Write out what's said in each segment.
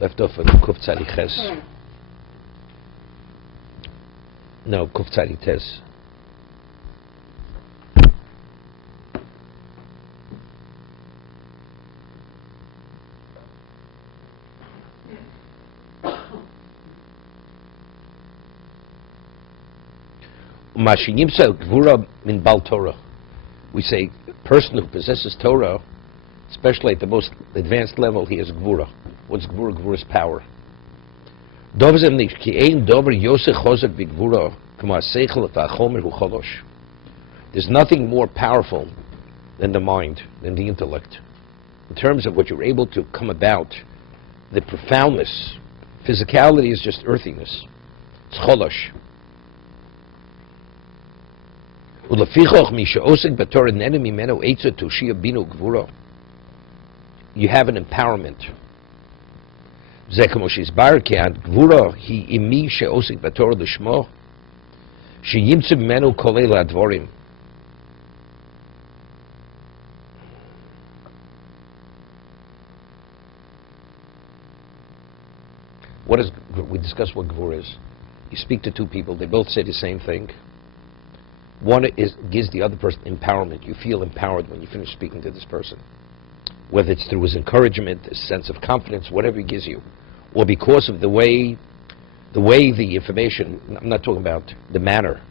Left off on Kuf Tzadi Ches. No, Kuf Tzadi Tes. Mashinimsa Gvura min Bal Torah. We say a person who possesses Torah, especially at the most advanced level, he has Gvura. What's Gvura? Gvura is power. There's nothing more powerful than the mind, than the intellect. In terms of what you're able to come about, the profoundness. Physicality is just earthiness. It's cholosh. You have an empowerment. What is, we discussed what Gvura is. You speak to two people, they both say the same thing. One gives the other person empowerment. You feel empowered when you finish speaking to this person. Whether it's through his encouragement, his sense of confidence, whatever he gives you, or because of the way the information, I'm not talking about the manner,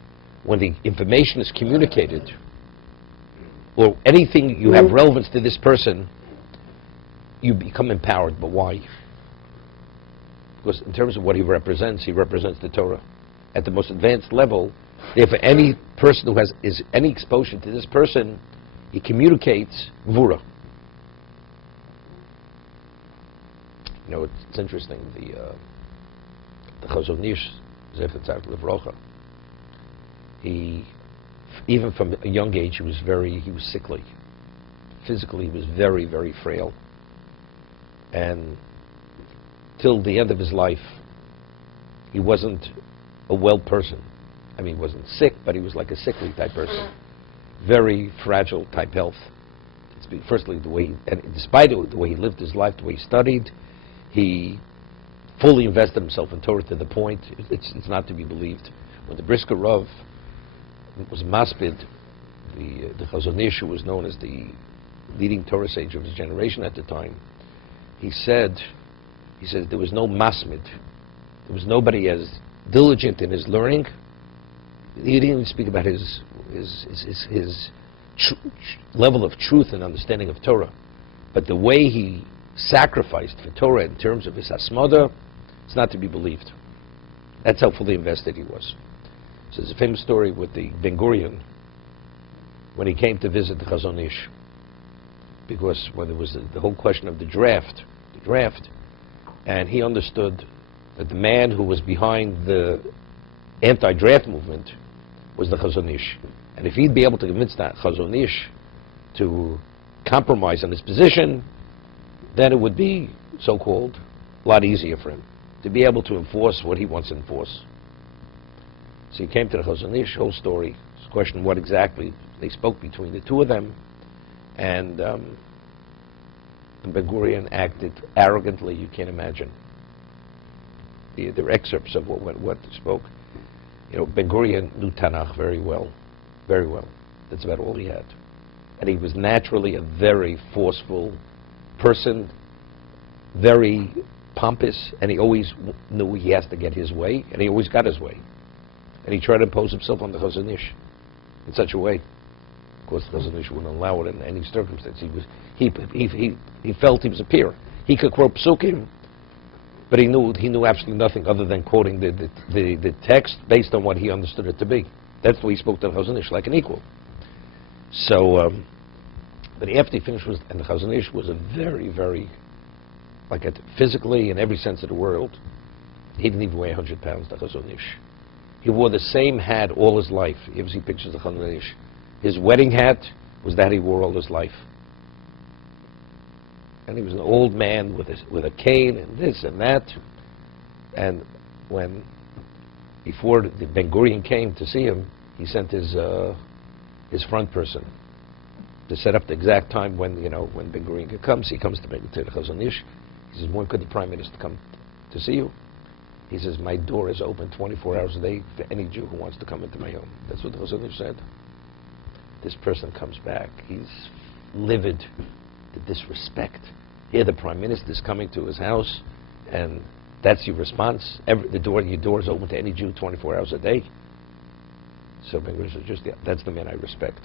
when the information is communicated, or anything you have relevance to this person, you become empowered. But why? Because in terms of what he represents the Torah. At the most advanced level, therefore any person who has any exposure to this person, he communicates Gvura. You know, it's interesting, the Chazon Ish, he, even from a young age, he was sickly. Physically, he was very, very frail. And till the end of his life, he wasn't a well person. I mean, he wasn't sick, but he was like a sickly type person. Very fragile type health. Firstly, despite the way he lived his life, the way he studied, he fully invested himself in Torah to the point, it's not to be believed. When the Brisker Rav was Maspid, the Chazon Ish, who was known as the leading Torah sage of his generation at the time, he said there was no Masmid. There was nobody as diligent in his learning. He didn't even speak about his level of truth and understanding of Torah, but the way he sacrificed for Torah in terms of his asmada, it's not to be believed. That's how fully invested he was. So there's a famous story with the Ben Gurion when he came to visit the Chazon Ish, because when there was the whole question of the draft, and he understood that the man who was behind the anti-draft movement was the Chazon Ish. And if he'd be able to convince that Chazon Ish to compromise on his position, then it would be, so-called, a lot easier for him to be able to enforce what he wants to enforce. So he came to the Chazon Ish, whole story, question what exactly they spoke between the two of them, and Ben Gurion acted arrogantly, you can't imagine. There are excerpts of what they spoke. You know, Ben Gurion knew Tanakh very well, very well. That's about all he had. And he was naturally a very forceful person, very pompous, and he always knew he has to get his way, and he always got his way. And he tried to impose himself on the Chazon Ish in such a way. Of course, the Chazon Ish wouldn't allow it in any circumstance. He felt he was a peer. He could quote psukim, but he knew absolutely nothing other than quoting the text based on what he understood it to be. That's the way he spoke to the Chazon Ish, like an equal. So, but after he finished, and the Chazon Ish was a very, very, physically in every sense of the word, he didn't even weigh 100 pounds, the Chazon Ish. He wore the same hat all his life. You ever see pictures of the Chazon Ish? His wedding hat was that he wore all his life. And he was an old man with a cane and this and that. And before the Ben Gurion came to see him, he sent his front person to set up the exact time when Ben Gurion comes. He comes to the Chazon Ish. He says, when could the Prime Minister come to see you? He says, my door is open 24 hours a day for any Jew who wants to come into my home. That's what the Chazon Ish said. This person comes back. He's livid, the disrespect. Here the Prime Minister is coming to his house, and that's your response? Your door is open to any Jew 24 hours a day? So Ben Gurion said, that's the man I respect.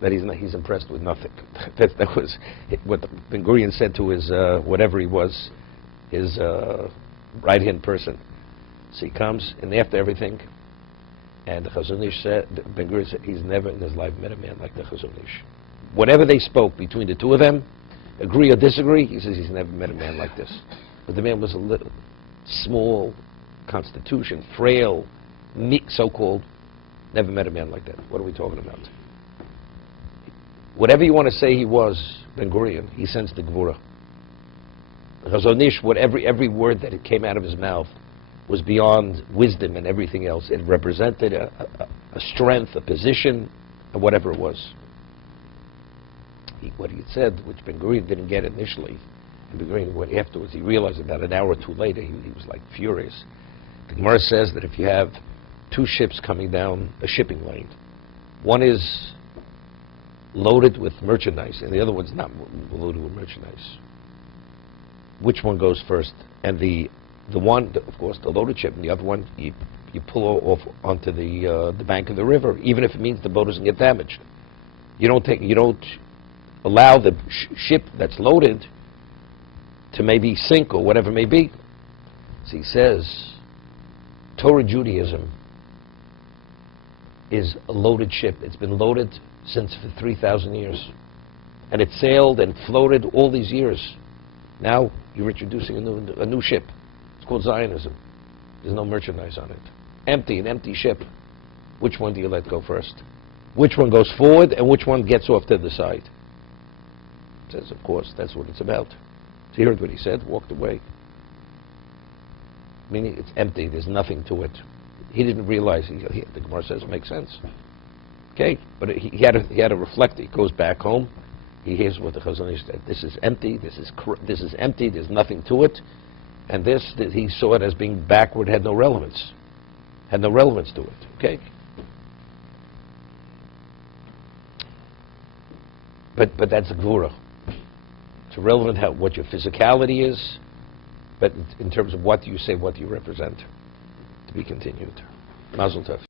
That he's impressed with nothing. that was what Ben Gurion said to his, whatever he was, his right-hand person. So he comes, and after everything, and the Chazon Ish said, Ben Gurion said, he's never in his life met a man like the Chazon Ish. Whatever they spoke between the two of them, agree or disagree, he says he's never met a man like this. But the man was a little, small, constitution, frail, meek, so-called. Never met a man like that. What are we talking about? Whatever you want to say he was, Ben Gurion, he sensed the Gvura. Chazon Ish, every word that it came out of his mouth was beyond wisdom and everything else. It represented a strength, a position, and whatever it was. What he had said, which Ben Gurion didn't get initially, and Ben Gurion, afterwards, he realized about an hour or two later, he was like furious. The Gemara says that if you have two ships coming down a shipping lane, one is loaded with merchandise, and the other one's not loaded with merchandise. Which one goes first? And the one, of course, the loaded ship, and the other one, you pull off onto the bank of the river, even if it means the boat doesn't get damaged. You don't allow the ship that's loaded to maybe sink or whatever it may be. So he says, Torah Judaism is a loaded ship. It's been loaded since for 3,000 years. And it sailed and floated all these years. Now you're introducing a new ship. It's called Zionism. There's no merchandise on it. An empty ship. Which one do you let go first? Which one goes forward and which one gets off to the side? He says, of course, that's what it's about. So he heard what he said, walked away. Meaning it's empty, there's nothing to it. He didn't realize, the Gemara says it makes sense. Okay, but he had to reflect. He goes back home, he hears what the Chazon Ish said. This is empty, this is empty, there's nothing to it. And this, he saw it as being backward, had no relevance. Had no relevance to it, okay? But that's a gvura. It's irrelevant what your physicality is, but in terms of what you say, what you represent. To be continued. Mazel tov.